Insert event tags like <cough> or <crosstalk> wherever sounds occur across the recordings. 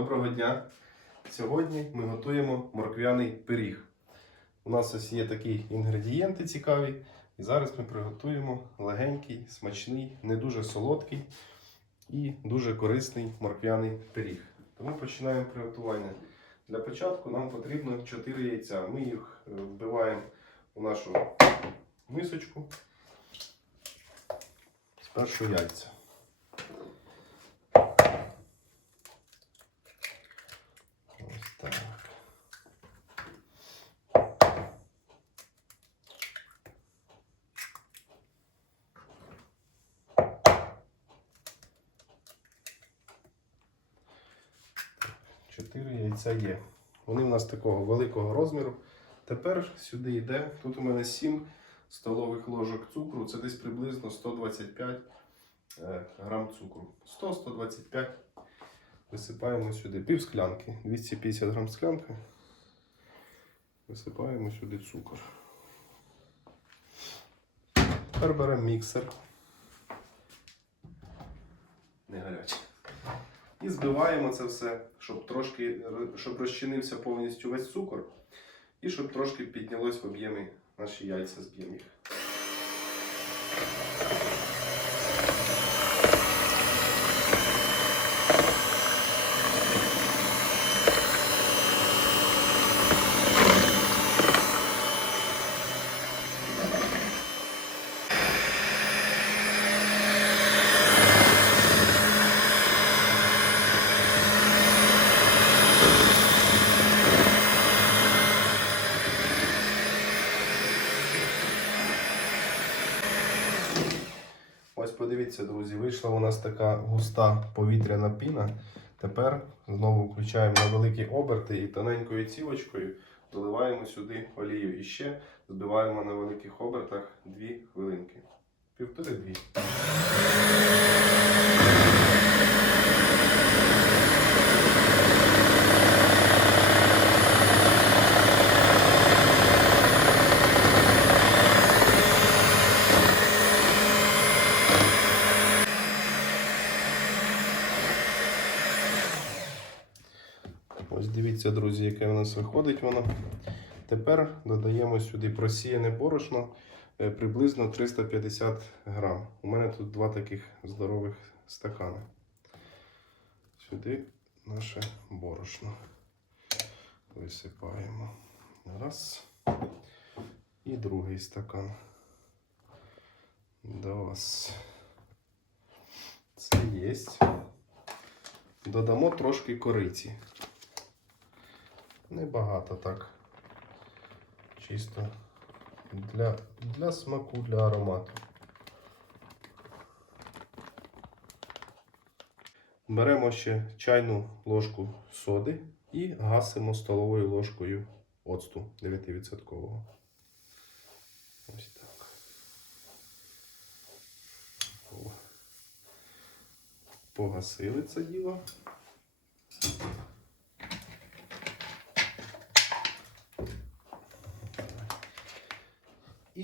Доброго дня! Сьогодні ми готуємо морквяний пиріг. У нас ось є такі інгредієнти цікаві. І зараз ми приготуємо легенький, смачний, не дуже солодкий і дуже корисний морквяний пиріг. Тому починаємо приготування. Для початку нам потрібно 4 яйця. Ми їх е, вбиваємо у нашу мисочку. Спершу яйця. Ось так. Яйця є. Вони у нас такого великого розміру. Тепер сюди йде. Тут у мене 7 столових ложок цукру. Це десь приблизно 125 е, грам цукру. 100-125 висипаємо сюди пів склянки, 250 грам склянка. Висипаємо сюди цукор. Тепер беремо міксер. Не гарячий. І збиваємо це все, щоб трошки щоб розчинився повністю весь цукор. І щоб трошки піднялось в об'ємі наші яйця з їх. Ось подивіться, друзі, вийшла у нас така густа повітряна піна. Тепер знову включаємо на великі оберти і тоненькою цівочкою доливаємо сюди олію. І ще збиваємо на великих обертах 2 хвилинки. Півтори-дві. Ось дивіться, друзі, яке у нас виходить воно. Тепер додаємо сюди просіяне борошно е, приблизно 350 грам. У мене тут два таких здорових стакани. Сюди наше борошно. Висипаємо. Раз. І другий стакан. Два. Це є. Додамо трошки кориці. Небагато так. Чисто для, для смаку, для аромату. Беремо ще чайну ложку соди і гасимо столовою ложкою оцту 9%. Ось так. Погасили це діло.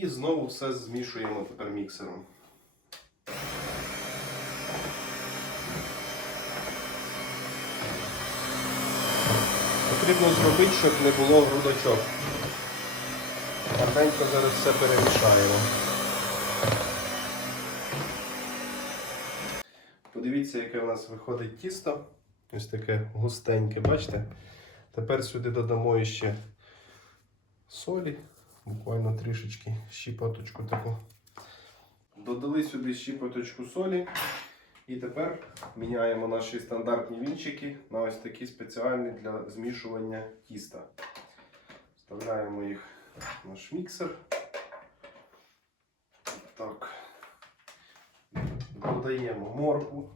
І знову все змішуємо тепер міксером. Потрібно зробити, щоб не було грудочок. Гарненько зараз все перемішаємо. Подивіться, яке у нас виходить тісто. Ось таке густеньке, бачите? Тепер сюди додамо ще солі буквально трішечки щіпоточку таку. Додали сюди щіпоточку солі. І тепер міняємо наші стандартні вінчики на ось такі спеціальні для змішування тіста. Вставляємо їх в наш міксер. Так. Додаємо моркву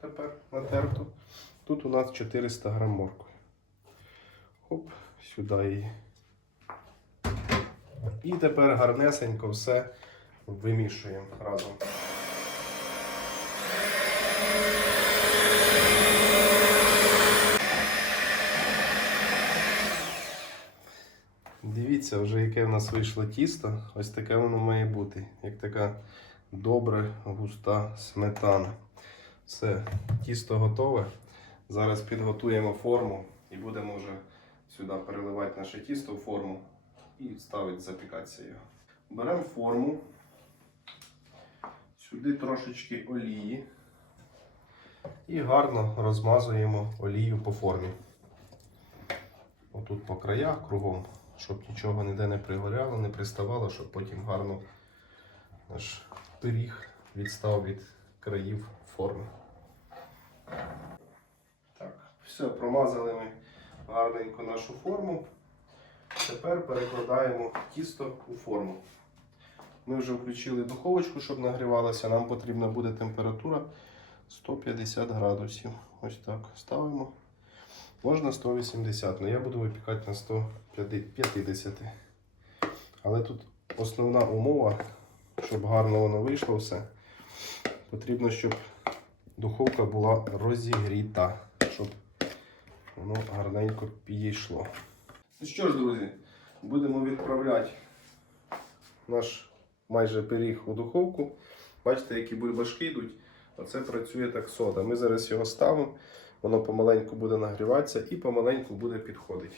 тепер натерту. Тут у нас 400 грам моркви. Хоп, сюди її. І тепер гарнесенько все вимішуємо разом. Дивіться, вже яке в нас вийшло тісто. Ось таке воно має бути, як така добре густа сметана. Все, тісто готове. Зараз підготуємо форму і будемо вже сюди переливати наше тісто в форму і ставити запікатися його. Беремо форму, сюди трошечки олії і гарно розмазуємо олію по формі. Отут по краях кругом, щоб нічого ніде не пригоряло, не приставало, щоб потім гарно наш пиріг відстав від країв форми. Так, все, промазали ми гарненько нашу форму. Тепер перекладаємо тісто у форму. Ми вже включили духовочку, щоб нагрівалося. Нам потрібна буде температура 150 градусів. Ось так ставимо. Можна 180, але я буду випікати на 150. Але тут основна умова, щоб гарно воно вийшло все. Потрібно, щоб духовка була розігріта, щоб воно гарненько підійшло. Ну що ж, друзі, будемо відправляти наш майже пиріг у духовку. Бачите, які бульбашки йдуть. Оце працює так сода. Ми зараз його ставимо, воно помаленьку буде нагріватися і помаленьку буде підходити.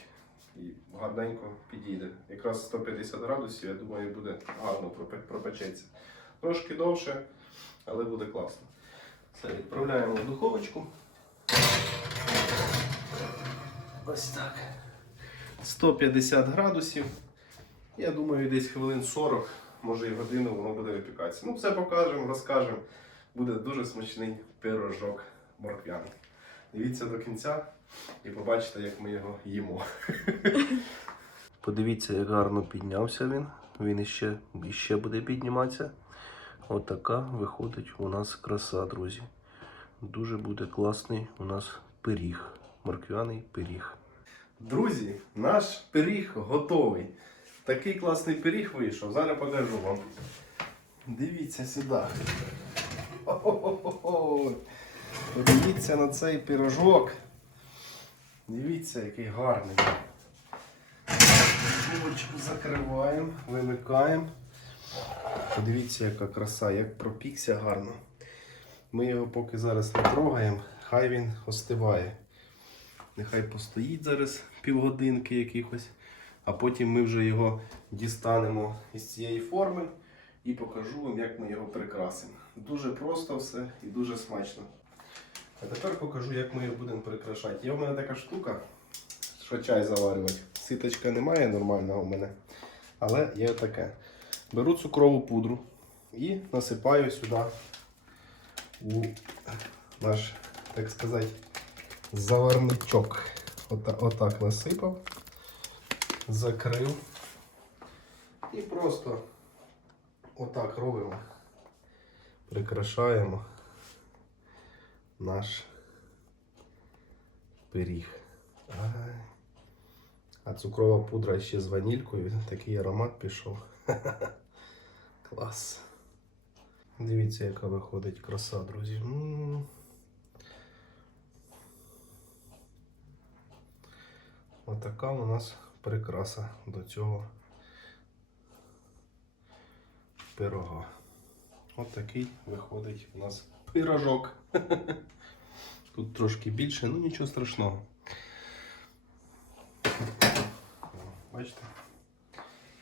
І гарненько підійде. Якраз 150 градусів, я думаю, буде гарно пропечеться. Трошки довше, але буде класно. Все, відправляємо в духовочку. Ось так. 150 градусів. Я думаю, десь хвилин 40, може і годину воно буде випікатися. Ну, все покажемо, розкажемо. Буде дуже смачний пирожок морквяний. Дивіться до кінця і побачите, як ми його їмо. <laughs> Подивіться, як гарно піднявся він. Він іще, іще буде підніматися. Отака виходить у нас краса, друзі. Дуже буде класний у нас пиріг. Морквяний пиріг. Друзі, наш пиріг готовий. Такий класний пиріг вийшов. Зараз покажу вам. Дивіться сюди. Подивіться на цей пирожок. Дивіться, який гарний. Булочку закриваємо, вимикаємо. Подивіться, яка краса, як пропікся гарно. Ми його поки зараз не трогаємо, хай він остиває. Нехай постоїть зараз півгодинки якихось, а потім ми вже його дістанемо із цієї форми і покажу вам, як ми його прикрасимо. Дуже просто все і дуже смачно. А тепер покажу, як ми його будемо прикрашати. Є в мене така штука, що чай заварювати. Ситочка немає нормального в мене. Але є таке. Беру цукрову пудру і насипаю сюди у наш, так сказати, заварничок. Ота- Отак насипав, закрив. І просто отак робимо. Прикрашаємо наш пиріг. А цукрова пудра ще з ванількою, такий аромат пішов. <laughs> Клас. Дивіться, яка виходить краса, друзі. Отака у нас прикраса до цього пирога. От такий виходить у нас пирожок. <laughs> Тут трошки більше, ну нічого страшного. Бачите?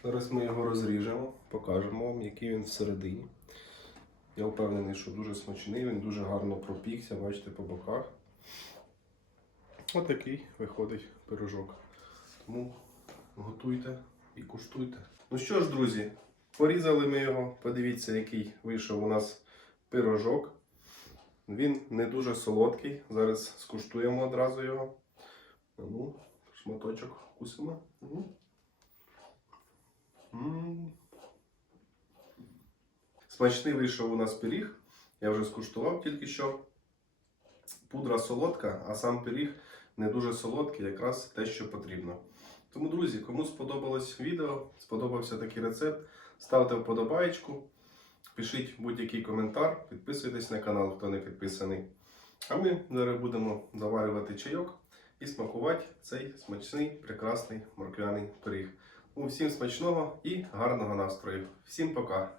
Зараз ми його розріжемо, покажемо вам, який він всередині. Я впевнений, що дуже смачний, він дуже гарно пропікся, бачите, по боках. Отакий виходить пирожок. Тому готуйте і куштуйте. Ну що ж, друзі, порізали ми його. Подивіться, який вийшов у нас пирожок. Він не дуже солодкий. Зараз скуштуємо одразу його. Ну, шматочок. М. Смачний вийшов у нас пиріг. Я вже скуштував тільки що. Пудра солодка, а сам пиріг не дуже солодкий, якраз те, що потрібно. Тому, друзі, кому сподобалось відео, сподобався такий рецепт, ставте вподобаєчку, пишіть будь-який коментар, підписуйтесь на канал, хто не підписаний. А ми зараз будемо заварювати чайок і смакувати цей смачний, прекрасний морквяний пиріг. Всім смачного і гарного настрою. Всім пока!